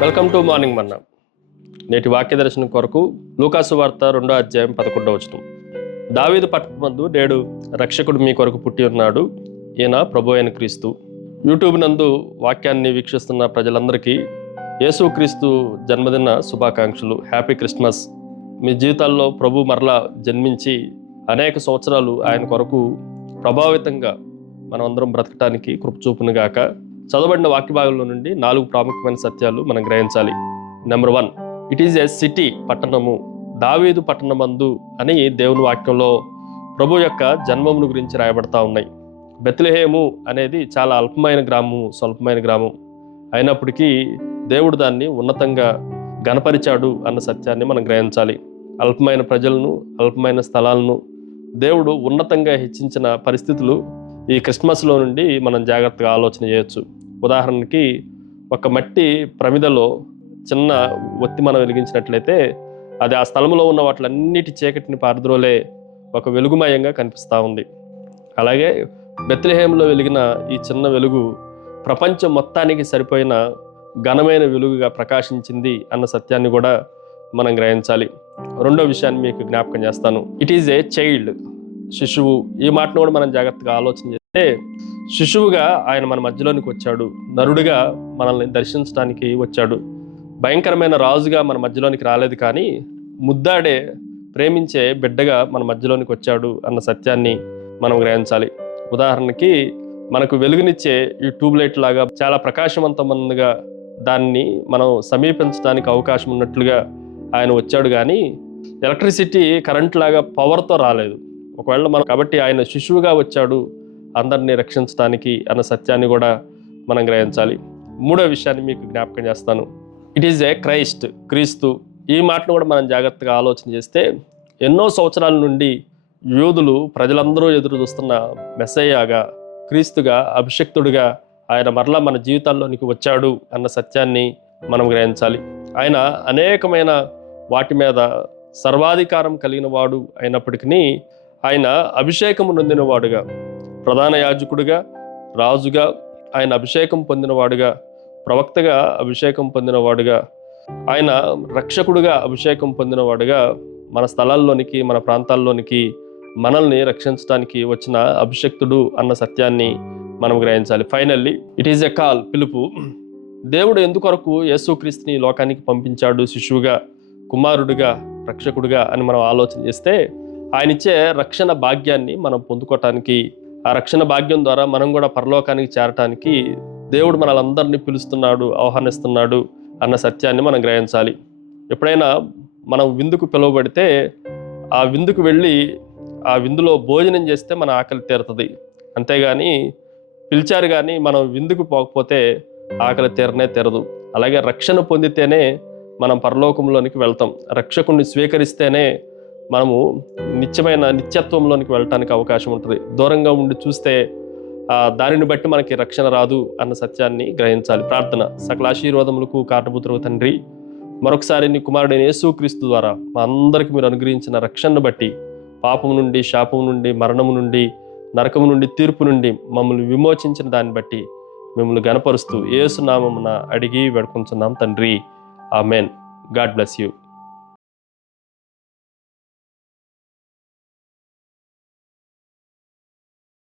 Welcome to morning మన్నా. నేటి వాక్య దర్శనం కొరకు లూకాసు వార్త 2వ అధ్యాయం 11వ వచనం. దావీదు పట్టణమందు నేడు రక్షకుడు మీ కొరకు పుట్టి ఉన్నాడు, ఈయన ప్రభు అయిన క్రీస్తు. యూట్యూబ్ నందు వాక్యాన్ని వీక్షిస్తున్న ప్రజలందరికీ యేసుక్రీస్తు జన్మదిన శుభాకాంక్షలు. Happy Christmas. మీ జీవితాల్లో ప్రభు మరలా జన్మించి అనేక సంవత్సరాలు ఆయన కొరకు ప్రభావితంగా మనం అందరం బ్రతకటానికి కృప చూపునుగాక. చదవబడిన వాక్య భాగంలో నుండి 4 ప్రాముఖ్యమైన సత్యాలు మనం గ్రహించాలి. Number 1, it is a city, పట్టణము. దావీదు పట్టణమందు అని దేవుని వాక్యంలో ప్రభు యొక్క జన్మమును గురించి రాయబడతా ఉన్నాయి. బెత్లెహేము అనేది చాలా అల్పమైన గ్రామము, స్వల్పమైన గ్రామం అయినప్పటికీ దేవుడు దాన్ని ఉన్నతంగా గణపరిచాడు అన్న సత్యాన్ని మనం గ్రహించాలి. అల్పమైన ప్రజలను, అల్పమైన స్థలాలను దేవుడు ఉన్నతంగా హెచ్చించిన పరిస్థితులు ఈ క్రిస్మస్లో నుండి మనం జాగ్రత్తగా ఆలోచన చేయొచ్చు. ఉదాహరణకి ఒక మట్టి ప్రమిదలో చిన్న ఒత్తి మనం వెలిగించినట్లయితే అది ఆ స్థలంలో ఉన్న వాటిలన్నిటి చీకటిని పారద్రోలే ఒక వెలుగుమయంగా కనిపిస్తూ ఉంది. అలాగే బెత్లెహేములో వెలిగిన ఈ చిన్న వెలుగు ప్రపంచం మొత్తానికి సరిపోయిన ఘనమైన వెలుగుగా ప్రకాశించింది అన్న సత్యాన్ని కూడా మనం గ్రహించాలి. రెండో విషయాన్ని మీకు జ్ఞాపకం చేస్తాను. ఇట్ ఈజ్ ఏ చైల్డ్, శిశువు. ఈ మాటను కూడా మనం జాగ్రత్తగా ఆలోచన చేస్తే శిశువుగా ఆయన మన మధ్యలోనికి వచ్చాడు, నరుడిగా మనల్ని దర్శించడానికి వచ్చాడు. భయంకరమైన రాజుగా మన మధ్యలోనికి రాలేదు, కానీ ముద్దాడే ప్రేమించే బిడ్డగా మన మధ్యలోనికి వచ్చాడు అన్న సత్యాన్ని మనం గ్రహించాలి. ఉదాహరణకి మనకు వెలుగునిచ్చే ఈ ట్యూబ్లైట్ లాగా చాలా ప్రకాశవంతమైనదిగా దాన్ని మనం సమీపించడానికి అవకాశం ఉన్నట్లుగా ఆయన వచ్చాడు, కానీ ఎలక్ట్రిసిటీ కరెంట్ లాగా పవర్తో రాలేదు. ఒకవేళ మనం కాబట్టి ఆయన శిశువుగా వచ్చాడు అందరినీ రక్షించడానికి అన్న సత్యాన్ని కూడా మనం గ్రహించాలి. మూడో విషయాన్ని మీకు జ్ఞాపకం చేస్తాను. ఇట్ ఈజ్ ఏ క్రైస్ట్, క్రీస్తు. ఈ మాటను కూడా మనం జాగ్రత్తగా ఆలోచన చేస్తే ఎన్నో సంవత్సరాల నుండి యూదులు ప్రజలందరూ ఎదురు చూస్తున్న మెస్సయ్యాగా, క్రీస్తుగా, అభిషక్తుడిగా ఆయన మరలా మన జీవితాల్లోనికి వచ్చాడు అన్న సత్యాన్ని మనం గ్రహించాలి. ఆయన అనేకమైన వాటి మీద సర్వాధికారం కలిగిన వాడు అయినప్పటికీ ఆయన అభిషేకము నొందినవాడుగా, ప్రధాన యాజకుడిగా, రాజుగా ఆయన అభిషేకం పొందినవాడుగా, ప్రవక్తగా అభిషేకం పొందినవాడుగా, ఆయన రక్షకుడుగా అభిషేకం పొందినవాడుగా మన స్థలాల్లోనికి, మన ప్రాంతాల్లోనికి మనల్ని రక్షించడానికి వచ్చిన అభిషక్తుడు అన్న సత్యాన్ని మనం గ్రహించాలి. Finally it is a call, పిలుపు. దేవుడు ఎందుకొరకు యేసుక్రీస్తుని లోకానికి పంపించాడు శిశువుగా, కుమారుడిగా, రక్షకుడిగా అని మనం ఆలోచన చేస్తే ఆయన ఇచ్చే రక్షణ భాగ్యాన్ని మనం పొందుకోవటానికి, ఆ రక్షణ భాగ్యం ద్వారా మనం కూడా పరలోకానికి చేరటానికి దేవుడు మనలందరినీ పిలుస్తున్నాడు, ఆహ్వానిస్తున్నాడు అన్న సత్యాన్ని మనం గ్రహించాలి. ఎప్పుడైనా మనం విందుకు పిలువబడితే ఆ విందుకు వెళ్ళి ఆ విందులో భోజనం చేస్తే మన ఆకలి తీరుతుంది. అంతేగాని పిలిచారు కానీ మనం విందుకు పోకపోతే ఆకలి తీరదు. అలాగే రక్షణ పొందితేనే మనం పరలోకంలోనికి వెళ్తాం. రక్షకుడిని స్వీకరిస్తేనే మనము నిత్యత్వంలోనికి వెళ్ళటానికి అవకాశం ఉంటుంది. దూరంగా ఉండి చూస్తే దానిని బట్టి మనకి రక్షణ రాదు అన్న సత్యాన్ని గ్రహించాలి. ప్రార్థన. సకల ఆశీర్వాదములకు కారణభూతుడగు తండ్రి, మరొకసారి నీ కుమారుడైన యేసుక్రీస్తు ద్వారా మా అందరికీ మీరు అనుగ్రహించిన రక్షణను బట్టి పాపము నుండి, శాపము నుండి, మరణము నుండి, నరకము నుండి, తీర్పు నుండి మమ్మల్ని విమోచించిన దాన్ని బట్టి మిమ్మల్ని గణపరుస్తూ యేసు నామమున అడిగి వేడుకొంచున్నాం తండ్రి. ఆమెన్. God bless you.